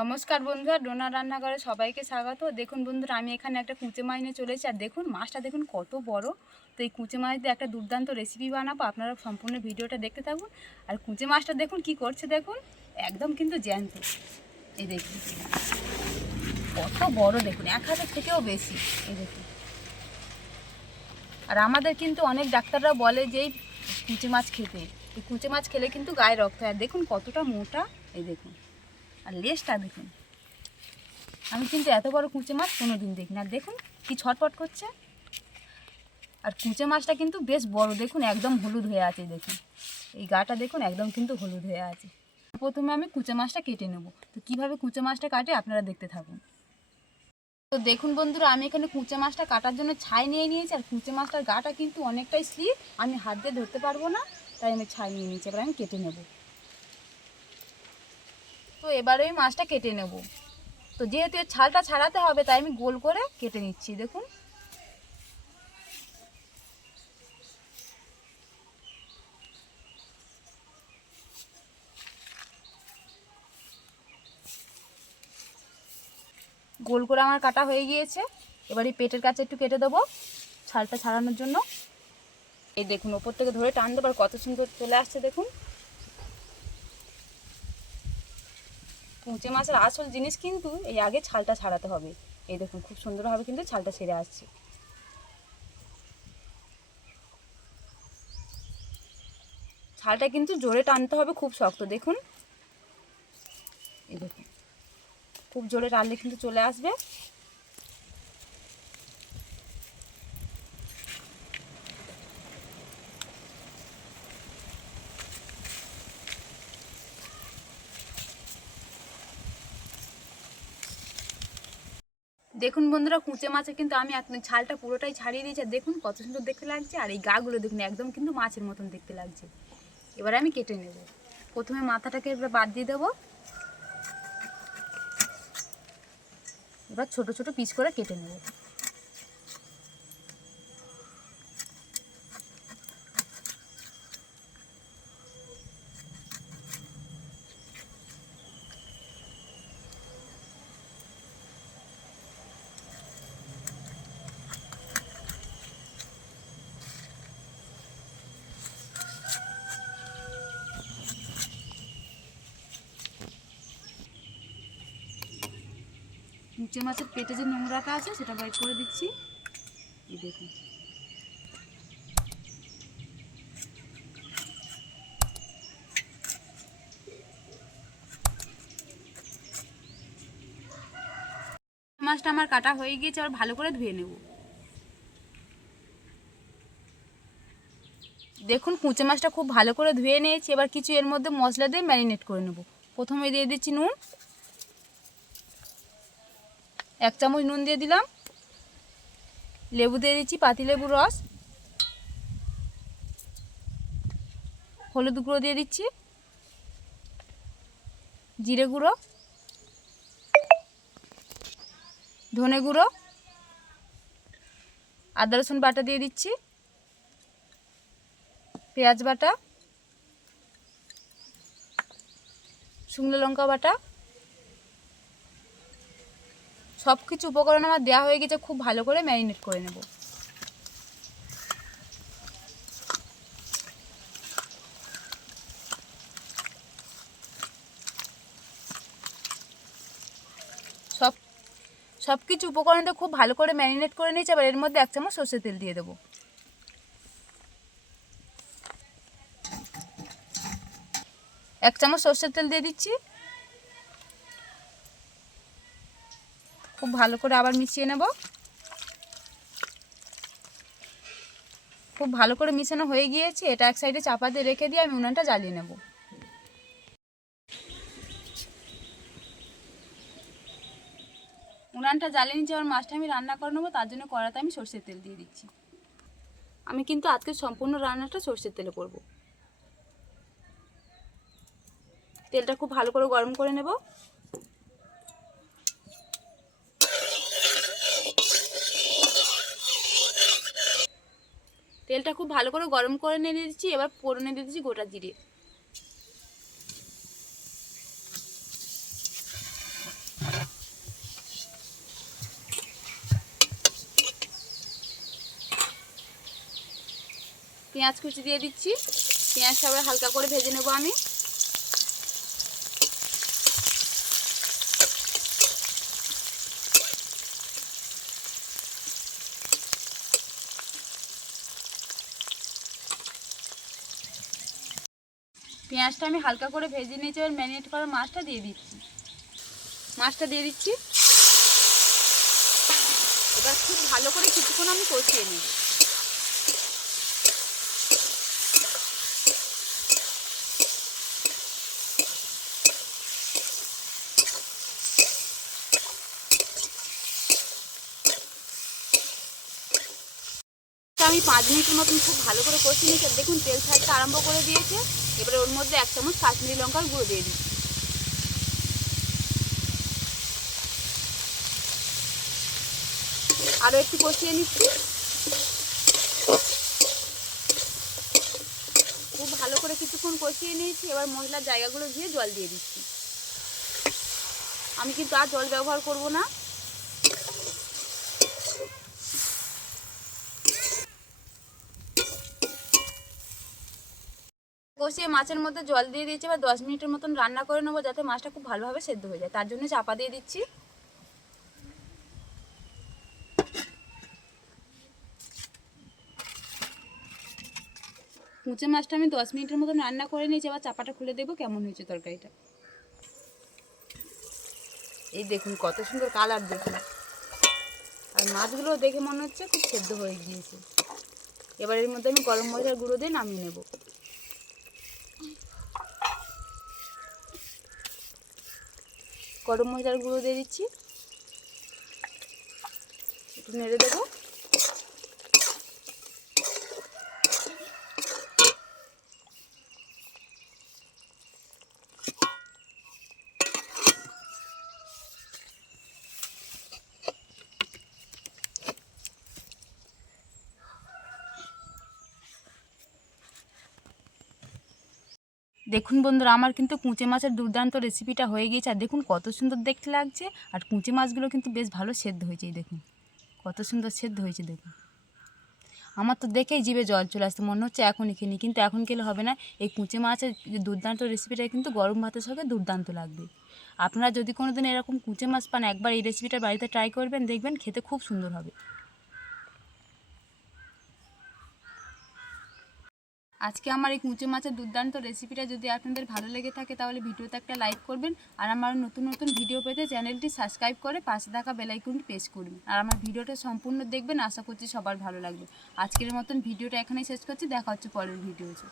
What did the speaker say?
নমস্কার বন্ধুরা, ডোনা রান্নাঘরে সবাইকে স্বাগত। দেখুন বন্ধুরা, আমি এখানে একটা কুচে মাছ নিয়ে চলেছি। আর দেখুন মাছটা দেখুন কত বড়। তো এই কুচে মাছ দিয়ে একটা দুর্দান্ত রেসিপি বানাবো, আপনারা সম্পূর্ণ ভিডিওটা দেখতে থাকুন। আর কুচে মাছটা দেখুন কি করছে, দেখুন একদম কিন্তু জ্যান্ত। এই দেখুন কত বড়, দেখুন এক হাতের থেকেও বেশি। এই দেখুন। আর আমাদের কিন্তু অনেক ডাক্তাররা বলে যে এই কুচে মাছ খেতে, এই কুচে মাছ খেলে কিন্তু গায়ে রক্ত হয়। আর দেখুন কতটা মোটা, এই দেখুন। আর লেজটা দেখুন, আমি কিন্তু এত বড় কুচে মাছ কোনো দিন দেখি না। দেখুন কি ছটফট করছে। আর কুচে মাছটা কিন্তু বেশ বড়, দেখুন একদম হলুদ হয়ে আছে। দেখুন এই গাটা দেখুন একদম কিন্তু হলুদ হয়ে আছে। প্রথমে আমি কুচে মাছটা কেটে নেব। তো কীভাবে কুচে মাছটা কাটে আপনারা দেখতে থাকুন। তো দেখুন বন্ধুরা, আমি এখানে কুচে মাছটা কাটার জন্য ছাই নিয়ে নিয়েছি। আর কুচে মাছটার গাটা কিন্তু অনেকটাই স্লিপ, আমি হাত দিয়ে ধরতে পারবো না, তাই আমি ছাই নিয়ে নিয়েছি। এবার আমি কেটে নেব। তো এবারে আমি মাছটা কেটে নেব। তো যেহেতু এর ছালটা ছাড়াতে হবে, তাই আমি গোল করে কেটে নিচ্ছি। দেখুন গোল করে আমার কাটা হয়ে গিয়েছে। এবার এই পেটের কাছে একটু কেটে দেবো ছালটা ছাড়ানোর জন্য। এই দেখুন ওপর থেকে ধরে টান দেবার কত সুন্দর চলে আসছে। দেখুন কুঁচে মাছের আসল জিনিস কিন্তু এই আগে ছালটা ছাড়াতে হবে। এই দেখুন খুব সুন্দরভাবে কিন্তু ছালটা ছেড়ে আসছে। ছালটা কিন্তু জোরে টানতে হবে, খুব শক্ত। দেখুন এই দেখুন খুব জোরে টানলে কিন্তু চলে আসবে। দেখুন বন্ধুরা, কুঁচে মাছে কিন্তু আমি ছালটা পুরোটাই ছাড়িয়ে দিয়েছি। দেখুন কত সুন্দর দেখতে লাগছে। আর এই গাগুলো দেখুন একদম কিন্তু মাছের মতন দেখতে লাগছে। এবার আমি কেটে নেব। প্রথমে মাথাটাকে এবার বাদ দিয়ে দেবো। এবার ছোট ছোট পিস করে কেটে নেব। কুঁচে মাছের পেটে যে নোংরাটা আছে সেটা বাইর করে দিচ্ছি। এই দেখুন মাছটা আমার কাটা হয়ে গিয়েছে। আর ভালো করে ধুয়ে নেব। দেখুন কুঁচে মাছটা খুব ভালো করে ধুয়ে নিয়েছি। এবার কিছু এর মধ্যে মশলা দিয়ে ম্যারিনেট করে নেব। প্রথমে দিয়ে দিচ্ছি নুন, 1 চামচ নুন দিয়ে দিলাম। লেবু দিয়ে দিচ্ছি, পাতিলেবুর রস। হলুদ গুঁড়ো দিয়ে দিচ্ছি, জিরে গুঁড়ো, ধনে গুঁড়ো, আদা রসুন বাটা দিয়ে দিচ্ছি, পেঁয়াজ বাটা, শুকনো লঙ্কা বাটা। সব কিছু উপকরণ আমার দেওয়া হয়ে গেছে। খুব ভালো করে ম্যারিনেট করে নেব। সব কিছু উপকরণটা খুব ভালো করে ম্যারিনেট করে নিয়েছি। আবার এর মধ্যে 1 চামচ সর্ষের তেল দিয়ে দেবো। 1 চামচ সর্ষের তেল দিয়ে দিচ্ছি। খুব ভালো করে আবার মিশিয়ে নেব। খুব ভালো করে মিশানো হয়ে গিয়েছে। এটা এক সাইডে চাপা দিয়ে রেখে দিয়ে আমি উনানটা জ্বালিয়ে নেব। উনানটা জ্বালিয়ে নিচ্ছি। আবার মাছটা আমি রান্না করে নেবো, তার জন্য কড়াতে আমি সর্ষের তেল দিয়ে দিচ্ছি। আমি কিন্তু আজকে সম্পূর্ণ রান্নাটা সর্ষের তেলে করব। তেলটা খুব ভালো করে গরম করে নেব। তেলটা খুব ভালো করে গরম করে নিয়ে দিচ্ছি। এবার ফোড়নে দিয়ে দিচ্ছি গোটা জিরে, পেঁয়াজ কুচি দিয়ে দিচ্ছি। পেঁয়াজটা আবার হালকা করে ভেজে নেব আমি। পেঁয়াজটা আমি হালকা করে ভেজে নিয়েছি, এবার ম্যারিনেট করা মাছটা দিয়ে দিচ্ছি। এবার খুব ভালো করে কিছুক্ষণ আমি কষিয়ে নিই। আমি 5 মিনিটের মতন খুব ভালো করে কষিয়ে নিয়েছি। দেখুন তেল ছাড়তে আরম্ভ করে দিয়েছে। এবারে ওর মধ্যে 1 চামচ কাশ্মীরি লঙ্কার গুঁড়ো দিয়ে দিচ্ছি। আরও একটু কষিয়ে নিচ্ছি। খুব ভালো করে কিছুক্ষণ কষিয়ে নিয়েছি। এবার মশলার জায়গাগুলো দিয়ে জল দিয়ে দিচ্ছি। আমি কিন্তু আর জল ব্যবহার করব না। কষিয়ে মাছের মধ্যে জল দিয়ে দিচ্ছি। এবার 10 মিনিটের মতন রান্না করে নেবো, যাতে মাছটা খুব ভালোভাবে সেদ্ধ হয়ে যায়। তার জন্য চাপা দিয়ে দিচ্ছি। কুচে মাছটা আমি 10 মিনিটের মতন রান্না করে নিয়েছি। এবার চাপাটা খুলে দেবো কেমন হয়েছে তরকারিটা। এই দেখুন কত সুন্দর কালার, দেখুন। আর মাছগুলো দেখে মনে হচ্ছে খুব সেদ্ধ হয়ে গিয়েছে। এবার এর মধ্যে আমি গরম মশলার গুঁড়ো দিয়ে নামিয়ে নেব। গরম মশলার গুঁড়ো দিয়ে দিচ্ছি, একটু নেড়ে দেবো। দেখুন বন্ধুরা, আমার কিন্তু কুঁচে মাছের দুর্দান্ত রেসিপিটা হয়ে গিয়েছে। আর দেখুন কত সুন্দর দেখতে লাগছে। আর কুঁচে মাছগুলো কিন্তু বেশ ভালো সেদ্ধ হয়েছে। এই দেখুন কত সুন্দর সেদ্ধ হয়েছে। দেখুন আমার তো দেখেই জিভে জল চলে আসছে, মনে হচ্ছে এখনই খেয়ে নিই। কিন্তু এখন খেলে হবে না। এই কুঁচে মাছের দুর্দান্ত রেসিপিটা কিন্তু গরম ভাতের সঙ্গে দুর্দান্ত লাগবে। আপনারা যদি কোনো দিন এরকম কুঁচে মাছ পান, একবার এই রেসিপিটা বাড়িতে ট্রাই করবেন, দেখবেন খেতে খুব সুন্দর হবে। আজকে আমার এই কুঁচে মাছের দুর্দান্ত রেসিপিটা যদি আপনাদের ভালো লেগে থাকে, তাহলে ভিডিওতে একটা লাইক করবেন। আর আমার নতুন নতুন ভিডিও পেতে চ্যানেলটি সাবস্ক্রাইব করে পাশে থাকা বেল আইকনটি প্রেস করবেন। আর আমার ভিডিওটা সম্পূর্ণ দেখবেন, আশা করছি সবার ভালো লাগবে। আজকের মতন ভিডিওটা এখানেই শেষ করছি। দেখা হচ্ছে পরের ভিডিওতে।